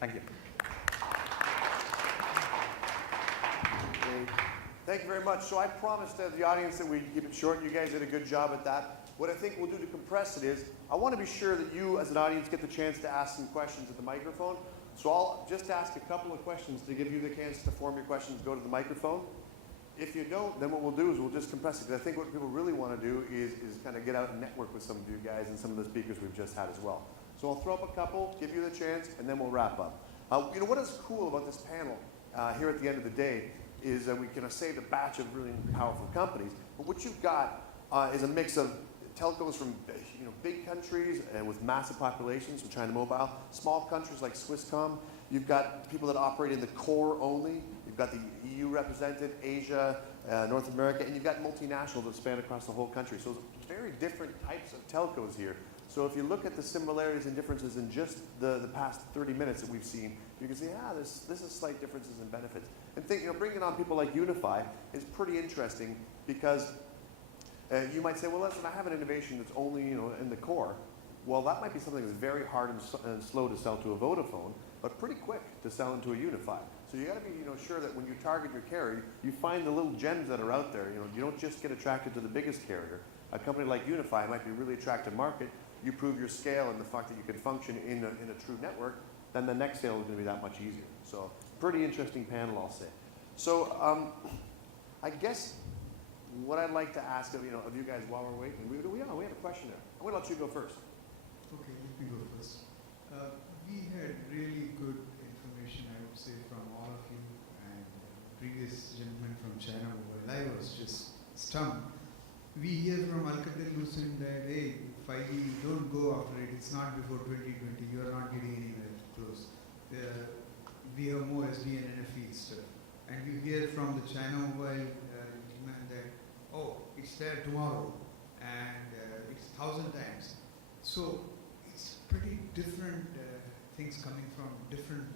Thank you. Okay. Thank you very much. So I promised the audience that we'd keep it short, and you guys did a good job at that. What I think we'll do to compress it is, I want to be sure that you, as an audience, get the chance to ask some questions at the microphone. So I'll just ask a couple of questions to give you the chance to form your questions, go to the microphone. If you don't, then what we'll do is we'll just compress it, because I think what people really want to do is kind of get out and network with some of you guys and some of the speakers we've just had as well. So I'll throw up a couple, give you the chance, and then we'll wrap up. You know, what is cool about this panel here at the end of the day is that we can saved a batch of really powerful companies, but what you've got is a mix of telcos from big countries and with massive populations from China Mobile, small countries like Swisscom. You've got people that operate in the core only. You've got the EU represented, Asia, North America, and you've got multinationals that span across the whole country. So very different types of telcos here. So if you look at the similarities and differences in just the past 30 minutes that we've seen, you can see, this is slight differences and benefits. And bringing on people like Unifi is pretty interesting because you might say, well, listen, I have an innovation that's only in the core. Well, that might be something that's very hard and slow to sell to a Vodafone, but pretty quick to sell into a Unifi. So you got to be sure that when you target your carrier, you find the little gems that are out there. You don't just get attracted to the biggest carrier. A company like Unifi might be a really attractive market. You prove your scale and the fact that you can function in a true network, then the next sale is going to be that much easier. So pretty interesting panel, I'll say. So I guess what I'd like to ask of you guys while we're waiting, we have a question there. I'm going to let you go first. Okay, let me go first. We had really good information, I would say, from all of you and previous gentleman from China Mobile. I was just stunned. We hear from Alcatel-Lucent that, hey, 5G, don't go after it. It's not before 2020. You are not getting anywhere close. We have more SD and NFE stuff. And you hear from the China Mobile gentleman that, oh, it's there tomorrow, and it's 1,000 times. So it's pretty different things coming from different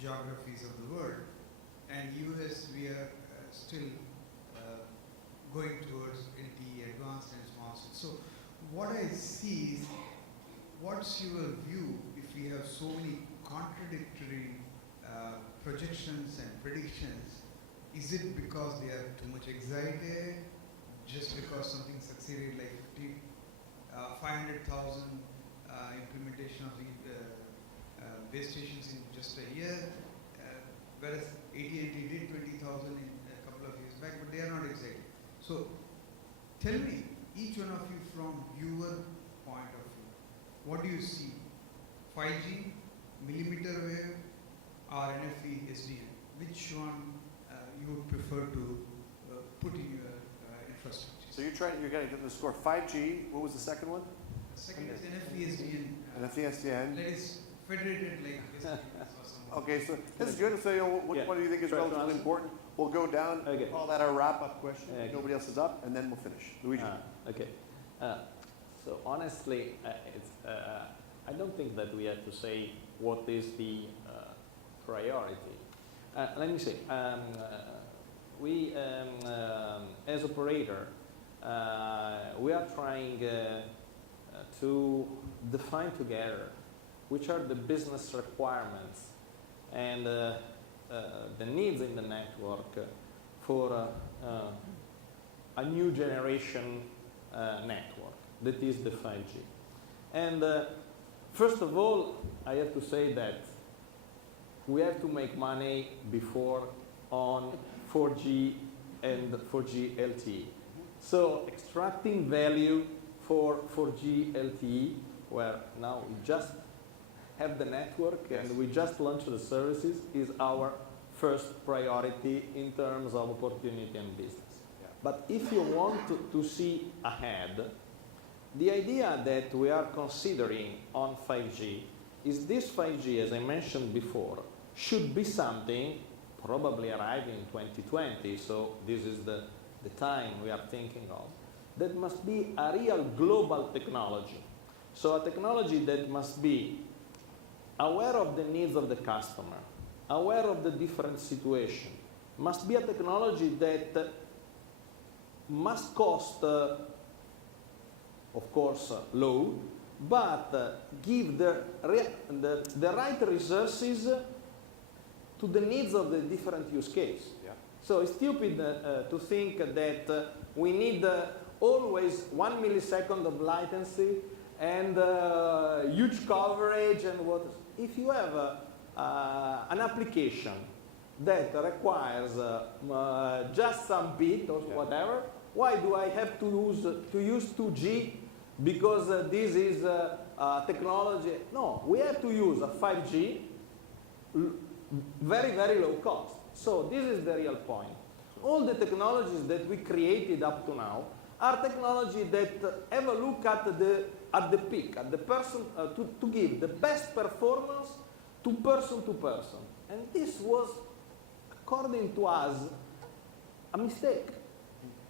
geographies of the world. And US, we are still going towards LTE, advanced and small cells. So what I see is, what's your view if we have so many contradictory projections and predictions? Is it because they are too much excited, just because something succeeded like 500,000 implementation of the base stations in just a year, whereas AT&T did 20,000 in a couple of years back, but they are not excited. So tell me, each one of you from your point of view, what do you see? 5G, millimeter wave, or NFE, SDN? Which one you would prefer to put in your infrastructure? So you're getting to the score. 5G, what was the second one? The second is NFE, SDN. NFE, SDN. That is federated like SDN. Okay, so this is good. So which one do you think is relatively important? We'll go down, call that our wrap-up question. Nobody else is up, and then we'll finish. Luigi. Okay. So honestly, I don't think that we have to say what is the priority. Let me say, we as operator, we are trying to define together which are the business requirements and the needs in the network for a new generation network that is the 5G. And first of all, I have to say that we have to make money before on 4G and 4G LTE. So extracting value for 4G LTE, where now we just have the network and we just launch the services, is our first priority in terms of opportunity and business. Yeah. But if you want to see ahead, the idea that we are considering on 5G is this 5G, as I mentioned before, should be something probably arriving in 2020, so this is the time we are thinking of, that must be a real global technology. So a technology that must be aware of the needs of the customer, aware of the different situation, must be a technology that must cost, of course, low, but give the right resources to the needs of the different use case. Yeah. So it's stupid to think that we need always 1 millisecond of latency and huge coverage and what. If you have an application that requires just some bit or whatever, why do I have to use 2G because this is technology? No, we have to use a 5G, very, very low cost. So this is the real point. All the technologies that we created up to now are technology that have a look at the peak, at the person, to give the best performance to person. And this was, according to us, a mistake.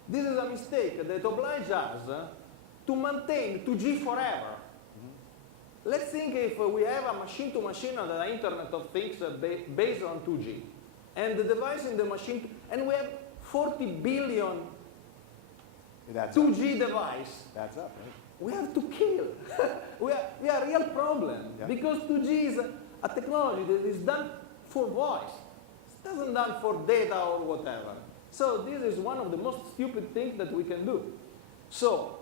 This is a mistake that obliges us to maintain 2G forever. Let's think if we have a machine-to-machine on the Internet of Things based on 2G, and the device in the machine, and we have 40 billion 2G device. That's up, right? We have to kill. we are a real problem, because 2G is a technology that is done for voice. It doesn't done for data or whatever. So this is one of the most stupid things that we can do. So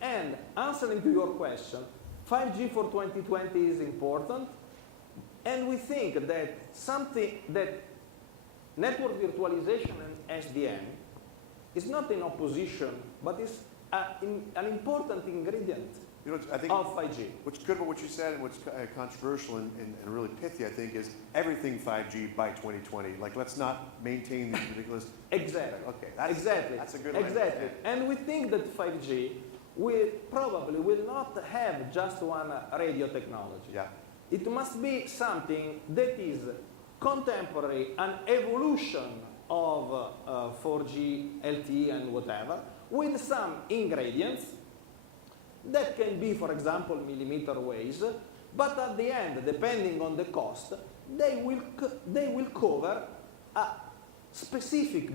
and answering to your question, 5G for 2020 is important, and we think that network virtualization and SDN is not in opposition, but is an important ingredient I think of 5G. what's good about what you said and what's controversial and really pithy, I think, is everything 5G by 2020. Like, let's not maintain these ridiculous. Exactly. Okay. That's a good line. Exactly. And we think that 5G probably will not have just one radio technology. Yeah. It must be something that is contemporary, an evolution of 4G, LTE, and whatever, with some ingredients that can be, for example, millimeter waves, but at the end, depending on the cost, they will cover a specific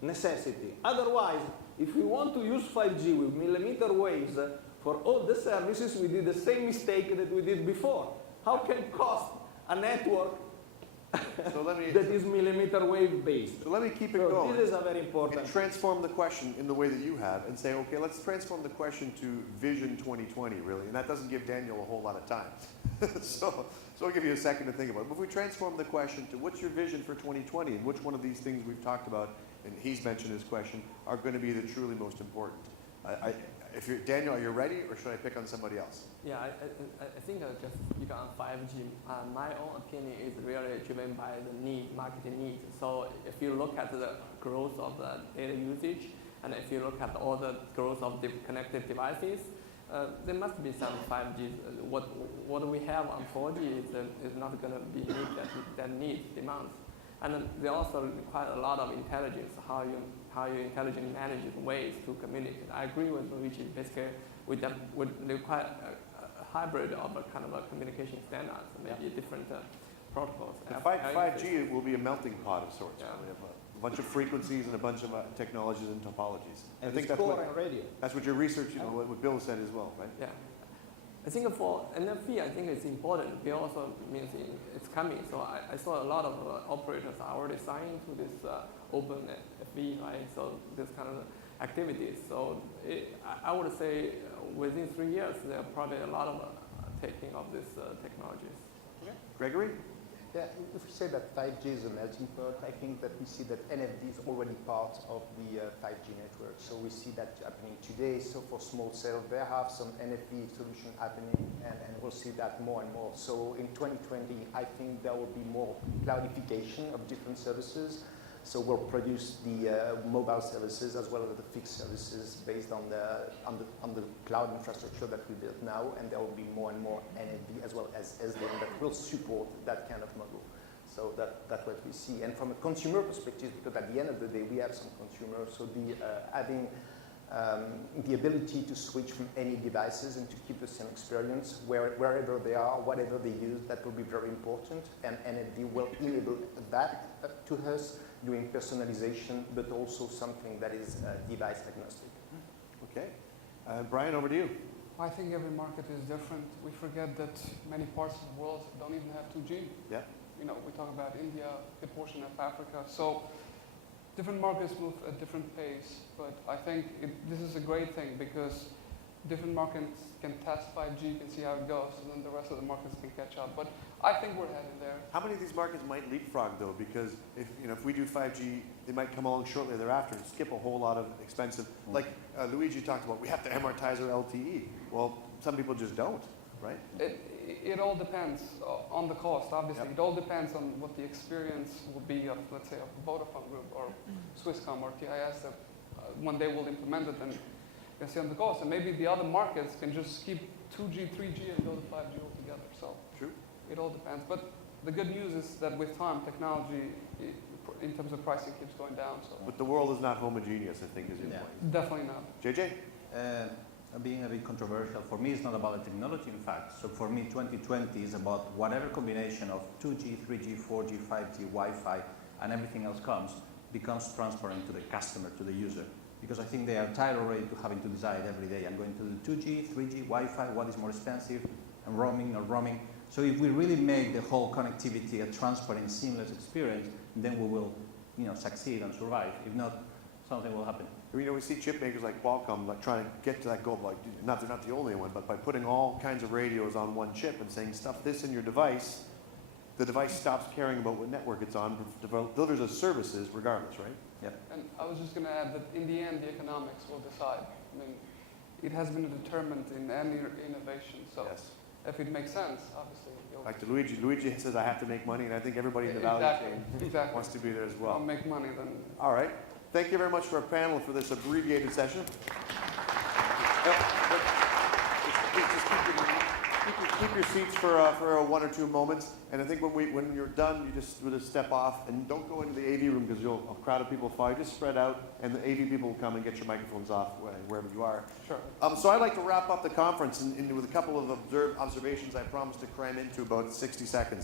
necessity. Otherwise, if we want to use 5G with millimeter waves for all the services, we did the same mistake that we did before. How can cost a network that is millimeter wave based? So let me keep it going. This is a very important. And transform the question in the way that you have and say, okay, let's transform the question to Vision 2020, really. And that doesn't give Daniel a whole lot of time. so I'll give you a second to think about it. But if we transform the question to what's your vision for 2020 and which one of these things we've talked about, and he's mentioned his question, are going to be the truly most important. Daniel, are you ready, or should I pick on somebody else? Yeah, I think just speak on 5G. My own opinion is really driven by the marketing needs. So if you look at the growth of the data usage, and if you look at all the growth of the connected devices, there must be some 5G. What we have on 4G is not going to be meet that need demands. And they also require a lot of intelligence, how you intelligently manage ways to communicate. I agree with Luigi. Basically, would require a hybrid of a kind of a communication standards, maybe different protocols. 5G will be a melting pot of sorts. Yeah. We have a bunch of frequencies and a bunch of technologies and topologies. And I think that's what your research, what Bill said as well, right? Yeah. I think for NFV, I think it's important. Bill also means it's coming. So I saw a lot of operators are already signed to this open FV, right? So this kind of activities. So I would say within 3 years, there are probably a lot of taking of these technologies. Okay. Gregory? Yeah, if we say that 5G is a melting pot, I think that we see that NFV is already part of the 5G network. So we see that happening today. So for small cells, they have some NFV solution happening, and we'll see that more and more. So in 2020, I think there will be more cloudification of different services. So we'll produce the mobile services as well as the fixed services based on the cloud infrastructure that we build now, and there will be more and more NFV as well as SDN that will support that kind of model. So that's what we see. And from a consumer perspective, because at the end of the day we have some consumers, so having the ability to switch from any devices and to keep the same experience wherever they are, whatever they use, that will be very important. And NFV will enable that to us, doing personalization, but also something that is device agnostic. Okay. Brian, over to you. I think every market is different. We forget that many parts of the world don't even have 2G. Yeah. You know, we talk about India, a good portion of Africa. So different markets move at different pace, but I think this is a great thing because different markets can test 5G, can see how it goes, and then the rest of the markets can catch up. But I think we're headed there. How many of these markets might leapfrog though? Because if we do 5G, they might come along shortly thereafter and skip a whole lot of expensive. Like Luigi talked about, we have to amortize our LTE. Well, some people just don't, right? It all depends on the cost, obviously. Yep. It all depends on what the experience will be of, let's say, of Vodafone Group or Swisscom or TIS that when they will implement it and you can see on the cost. And maybe the other markets can just keep 2G, 3G and go to 5G altogether. So True. It all depends. But the good news is that with time, technology, in terms of pricing, keeps going down. So. But the world is not homogeneous, I think, is your point. Definitely not. JJ? Being a bit controversial, for me it's not about the technology in fact. So for me 2020 is about whatever combination of 2G, 3G, 4G, 5G, Wi-Fi and everything else becomes transparent to the customer, to the user. Because I think they are tired already to having to decide every day, I'm going to do 2G, 3G, Wi-Fi, what is more expensive, and roaming or roaming. So if we really make the whole connectivity a transparent, seamless experience, then we will succeed and survive. If not, something will happen. We see chip makers like Qualcomm trying to get to that goal. Like, they're not the only one, but by putting all kinds of radios on one chip and saying stuff this in your device, the device stops caring about what network it's on, delivers us services regardless, right? Yep. And I was just going to add that in the end, the economics will decide. I mean, it has been determined in any innovation. So Yes. if it makes sense, obviously. Like to Luigi. Luigi says I have to make money, and I think everybody in the value chain wants to be there as well. I'll make money then. All right. Thank you very much for our panel for this abbreviated session. Keep your seats for 1 or 2 moments. And I think when you're done, you just step off and don't go into the AV room because a crowd of people will follow you. Just spread out, and the AV people will come and get your microphones off wherever you are. Sure. So I'd like to wrap up the conference with a couple of observations I promised to cram into about 60 seconds.